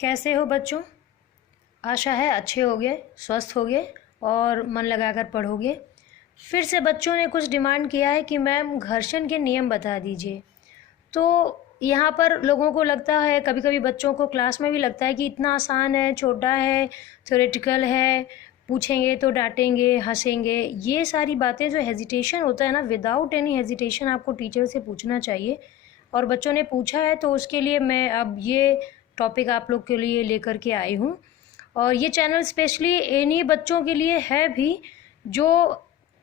कैसे हो बच्चों? आशा है अच्छे होगे, स्वस्थ होगे और मन लगाकर पढ़ोगे। फिर से बच्चों ने कुछ डिमांड किया है कि मैम घर्षण के नियम बता दीजिए। तो यहाँ पर लोगों को लगता है, कभी कभी बच्चों को क्लास में भी लगता है कि इतना आसान है, छोटा है, थ्योरेटिकल है, पूछेंगे तो डांटेंगे, हंसेंगे। ये सारी बातें जो हेजिटेशन होता है ना, विदाउट एनी हेजिटेशन आपको टीचर से पूछना चाहिए। और बच्चों ने पूछा है तो उसके लिए मैं अब ये टॉपिक आप लोग के लिए लेकर के आई हूँ। और ये चैनल स्पेशली इन्हीं बच्चों के लिए है भी जो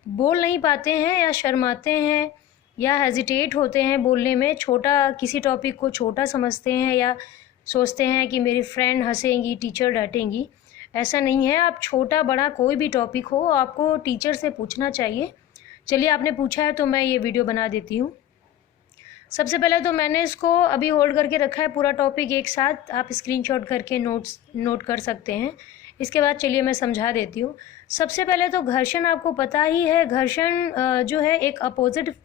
बोल नहीं पाते हैं या शर्माते हैं या हेजिटेट होते हैं बोलने में, छोटा किसी टॉपिक को छोटा समझते हैं या सोचते हैं कि मेरी फ्रेंड हंसेंगी, टीचर डांटेंगी। ऐसा नहीं है। आप छोटा बड़ा कोई भी टॉपिक हो आपको टीचर से पूछना चाहिए। चलिए, आपने पूछा है तो मैं ये वीडियो बना देती हूँ। सबसे पहले तो मैंने इसको अभी होल्ड करके रखा है पूरा टॉपिक एक साथ, आप स्क्रीनशॉट करके नोट कर सकते हैं। इसके बाद चलिए मैं समझा देती हूँ। सबसे पहले तो घर्षण आपको पता ही है। घर्षण जो है एक अपोजिट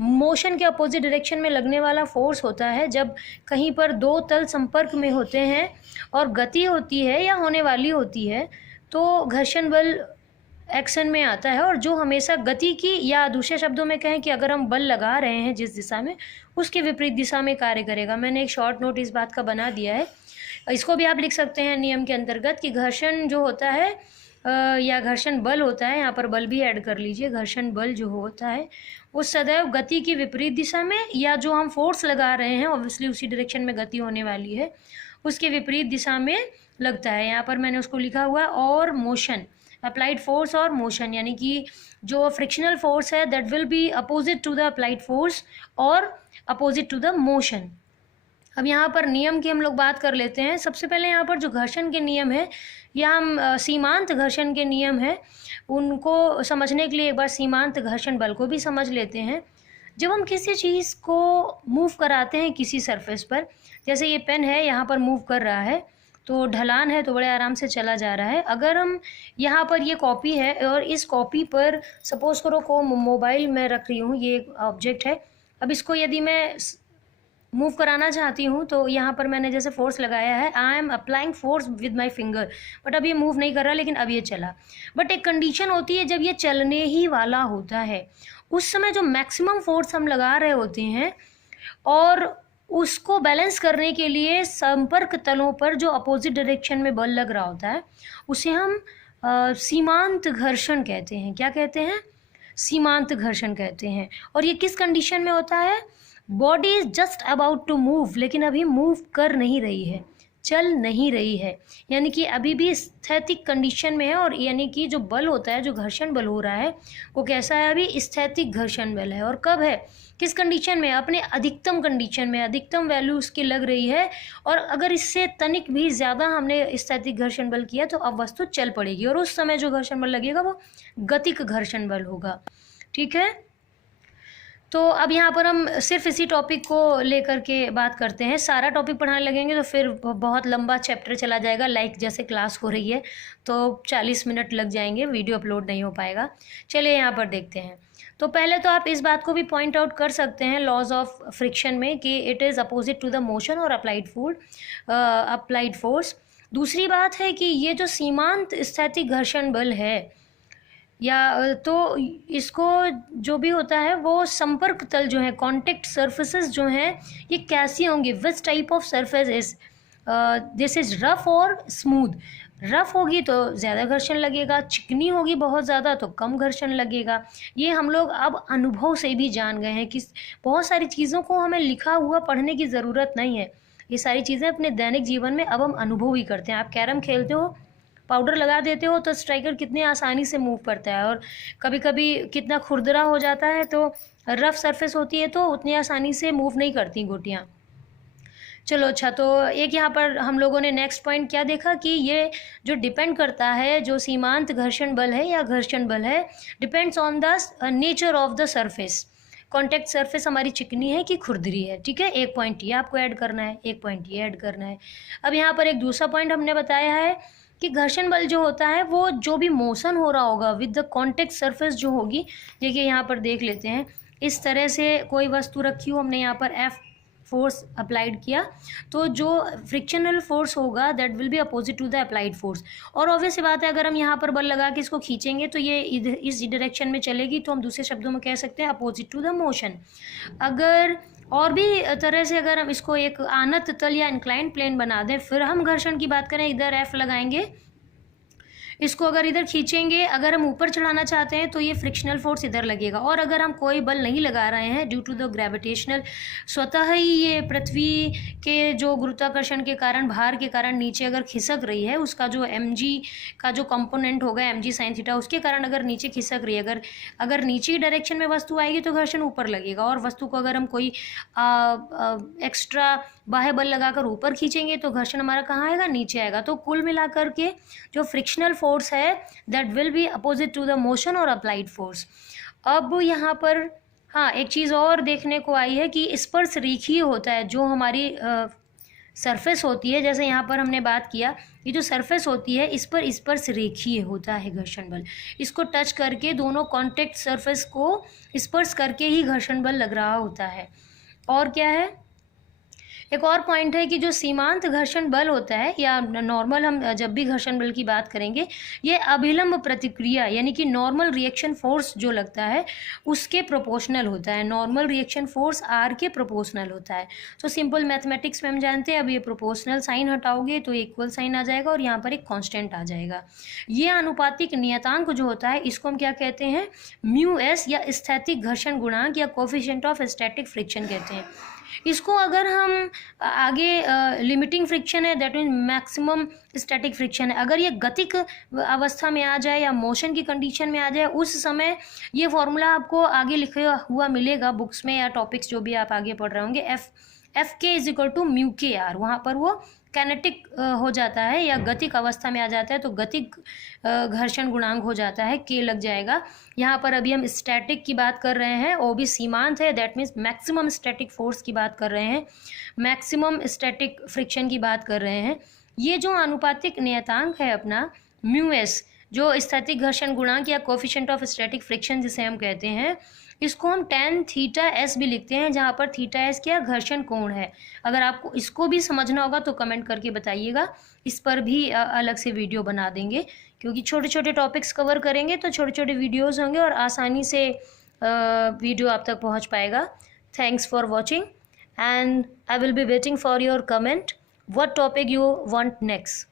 मोशन के अपोजिट डायरेक्शन में लगने वाला फोर्स होता है। जब कहीं पर दो तल संपर्क में होते हैं और गति होती है या होने वाली होती है तो घर्षण बल एक्शन में आता है, और जो हमेशा गति की, या दूसरे शब्दों में कहें कि अगर हम बल लगा रहे हैं जिस दिशा में, उसके विपरीत दिशा में कार्य करेगा। मैंने एक शॉर्ट नोट इस बात का बना दिया है। इसको भी आप लिख सकते हैं नियम के अंतर्गत कि घर्षण जो होता है या घर्षण बल होता है, यहाँ पर बल भी ऐड कर लीजिए। घर्षण बल जो होता है वो सदैव गति की विपरीत दिशा में, या जो हम फोर्स लगा रहे हैं ऑब्वियसली उसी डायरेक्शन में गति होने वाली है, उसके विपरीत दिशा में लगता है। यहाँ पर मैंने उसको लिखा हुआ है और मोशन, अप्लाइड फोर्स और मोशन, यानी कि जो फ्रिक्शनल फोर्स है that will be opposite to the applied force और अपोजिट टू द मोशन। अब यहाँ पर नियम की हम लोग बात कर लेते हैं। सबसे पहले यहाँ पर जो घर्षण के नियम है, या हम सीमांत घर्षण के नियम है, उनको समझने के लिए एक बार सीमांत घर्षण बल को भी समझ लेते हैं। जब हम किसी चीज़ को मूव कराते हैं किसी सरफेस पर, जैसे ये पेन है यहाँ पर मूव कर रहा है तो ढलान है तो बड़े आराम से चला जा रहा है। अगर हम यहाँ पर ये कॉपी है और इस कॉपी पर सपोज करो को मोबाइल मैं रख रही हूँ, ये एक ऑब्जेक्ट है। अब इसको यदि मैं मूव कराना चाहती हूँ तो यहाँ पर मैंने जैसे फोर्स लगाया है, I am applying force with my finger, but अब ये मूव नहीं कर रहा, लेकिन अब ये चला। बट एक कंडीशन होती है, जब ये चलने ही वाला होता है उस समय जो मैक्सिमम फोर्स हम लगा रहे होते हैं, और उसको बैलेंस करने के लिए संपर्क तलों पर जो अपोजिट डायरेक्शन में बल लग रहा होता है उसे हम सीमांत घर्षण कहते हैं। क्या कहते हैं? सीमांत घर्षण कहते हैं। और ये किस कंडीशन में होता है? Body is just about to move, लेकिन अभी मूव कर नहीं रही है, चल नहीं रही है, यानी कि अभी भी स्थैतिक कंडीशन में है। और यानी कि जो बल होता है, जो घर्षण बल हो रहा है, वो कैसा है? अभी स्थैतिक घर्षण बल है। और कब है? किस कंडीशन में? अपने अधिकतम कंडीशन में, अधिकतम वैल्यू उसकी लग रही है। और अगर इससे तनिक भी ज़्यादा हमने स्थैतिक घर्षण बल किया तो अब वस्तु चल पड़ेगी, और उस समय जो घर्षण बल लगेगा वो गतिक घर्षण बल होगा। ठीक है, तो अब यहाँ पर हम सिर्फ इसी टॉपिक को लेकर के बात करते हैं। सारा टॉपिक पढ़ाने लगेंगे तो फिर बहुत लंबा चैप्टर चला जाएगा, लाइक जैसे क्लास हो रही है तो 40 मिनट लग जाएंगे, वीडियो अपलोड नहीं हो पाएगा। चलिए यहाँ पर देखते हैं। तो पहले तो आप इस बात को भी पॉइंट आउट कर सकते हैं लॉज ऑफ फ्रिक्शन में कि it is opposite to the motion और अप्लाइड फोर्स। दूसरी बात है कि ये जो सीमांत स्थैतिक घर्षण बल है, या तो इसको जो भी होता है वो संपर्क तल जो है, कॉन्टेक्ट सरफेसेस जो हैं, ये कैसी होंगी? Which type of surface is this is rough और स्मूथ। रफ होगी तो ज़्यादा घर्षण लगेगा, चिकनी होगी बहुत ज़्यादा तो कम घर्षण लगेगा। ये हम लोग अब अनुभव से भी जान गए हैं कि बहुत सारी चीज़ों को हमें लिखा हुआ पढ़ने की ज़रूरत नहीं है। ये सारी चीज़ें अपने दैनिक जीवन में अब हम अनुभव ही करते हैं। आप कैरम खेलते हो, पाउडर लगा देते हो तो स्ट्राइकर कितनी आसानी से मूव करता है, और कभी कभी कितना खुरदरा हो जाता है तो रफ सरफेस होती है तो उतनी आसानी से मूव नहीं करती गोटियाँ। चलो अच्छा, तो एक यहाँ पर हम लोगों ने नेक्स्ट पॉइंट क्या देखा कि ये जो डिपेंड करता है, जो सीमांत घर्षण बल है या घर्षण बल है, depends on the nature of the surface. Contact surface हमारी चिकनी है कि खुरदरी है। ठीक है, एक पॉइंट ये आपको ऐड करना है, एक पॉइंट ये ऐड करना है। अब यहाँ पर एक दूसरा पॉइंट हमने बताया है कि घर्षण बल जो होता है वो जो भी मोशन हो रहा होगा विद द कॉन्टेक्ट सरफेस जो होगी, देखिए यहाँ पर देख लेते हैं। इस तरह से कोई वस्तु रखी हो, हमने यहाँ पर फोर्स अप्लाइड किया तो जो फ्रिक्शनल फोर्स होगा that will be opposite to the applied force. और ऑब्वियस सी बात है, अगर हम यहाँ पर बल लगा के इसको खींचेंगे तो ये इधर इस डायरेक्शन में चलेगी, तो हम दूसरे शब्दों में कह सकते हैं अपोजिट टू द मोशन। अगर और भी तरह से अगर हम इसको एक आनत तल या इंक्लाइंड प्लेन बना दें, फिर हम घर्षण की बात करें, इधर एफ लगाएंगे, इसको अगर इधर खींचेंगे, अगर हम ऊपर चढ़ाना चाहते हैं तो ये फ्रिक्शनल फोर्स इधर लगेगा। और अगर हम कोई बल नहीं लगा रहे हैं ड्यू टू द ग्रेविटेशनल, स्वतः ही ये पृथ्वी के जो गुरुत्वाकर्षण के कारण, भार के कारण नीचे अगर खिसक रही है, उसका जो mg का जो कंपोनेंट होगा mg sin थीटा, उसके कारण अगर नीचे खिसक रही है, अगर नीचे डायरेक्शन में वस्तु आएगी तो घर्षण ऊपर लगेगा। और वस्तु को अगर हम कोई एक्स्ट्रा बाह्य बल लगाकर ऊपर खींचेंगे तो घर्षण हमारा कहाँ आएगा, नीचे आएगा। तो कुल मिलाकर के जो फ्रिक्शनल फोर्स है that will be opposite to the motion और अप्लाइड फोर्स। अब यहाँ पर हाँ एक चीज़ और देखने को आई है कि स्पर्श रेखीय होता है। जो हमारी सरफेस होती है, जैसे यहाँ पर हमने बात किया, ये जो सरफेस होती है इस पर स्पर्श रेखीय होता है घर्षण बल। इसको टच करके दोनों कॉन्टेक्ट सरफेस को स्पर्श करके ही घर्षण बल लग रहा होता है। और क्या है, एक और पॉइंट है कि जो सीमांत घर्षण बल होता है या नॉर्मल, हम जब भी घर्षण बल की बात करेंगे, ये अभिलंब प्रतिक्रिया यानी कि नॉर्मल रिएक्शन फोर्स जो लगता है उसके प्रोपोर्शनल होता है। नॉर्मल रिएक्शन फोर्स आर के प्रोपोर्शनल होता है। तो सिंपल मैथमेटिक्स में हम जानते हैं, अब ये प्रोपोर्शनल साइन हटाओगे तो इक्वल साइन आ जाएगा और यहाँ पर एक कॉन्स्टेंट आ जाएगा। ये अनुपातिक नियतांक जो होता है इसको हम क्या कहते हैं, म्यू एस या स्थैतिक घर्षण गुणांक या कोफिशिएंट ऑफ स्टैटिक फ्रिक्शन कहते हैं। इसको अगर हम आगे लिमिटिंग फ्रिक्शन है that mean maximum static friction है, अगर ये गतिक अवस्था में आ जाए या मोशन की कंडीशन में आ जाए, उस समय ये फॉर्मूला आपको आगे लिखा हुआ मिलेगा बुक्स में या टॉपिक्स जो भी आप आगे पढ़ रहे होंगे। एफ के इज इक्वल टू म्यू के आर, वहाँ पर वो कैनेटिक हो जाता है या गतिक अवस्था में आ जाता है तो गतिक घर्षण गुणांक हो जाता है, के लग जाएगा। यहाँ पर अभी हम स्टैटिक की बात कर रहे हैं, वो भी सीमांत है, that means maximum static force की बात कर रहे हैं, मैक्सिमम स्टैटिक फ्रिक्शन की बात कर रहे हैं। ये जो अनुपातिक नियतांक है अपना म्यू एस, जो स्थैतिक घर्षण गुणांक या कोफिशिएंट ऑफ स्टैटिक फ्रिक्शन जिसे हम कहते हैं, इसको हम tan थीटा एस भी लिखते हैं, जहाँ पर थीटा एस क्या घर्षण कोण है। अगर आपको इसको भी समझना होगा तो कमेंट करके बताइएगा, इस पर भी अलग से वीडियो बना देंगे, क्योंकि छोटे छोटे टॉपिक्स कवर करेंगे तो छोटे छोटे वीडियोस होंगे और आसानी से वीडियो आप तक पहुँच पाएगा। Thanks for watching and I will be waiting for your comment, what topic you want next.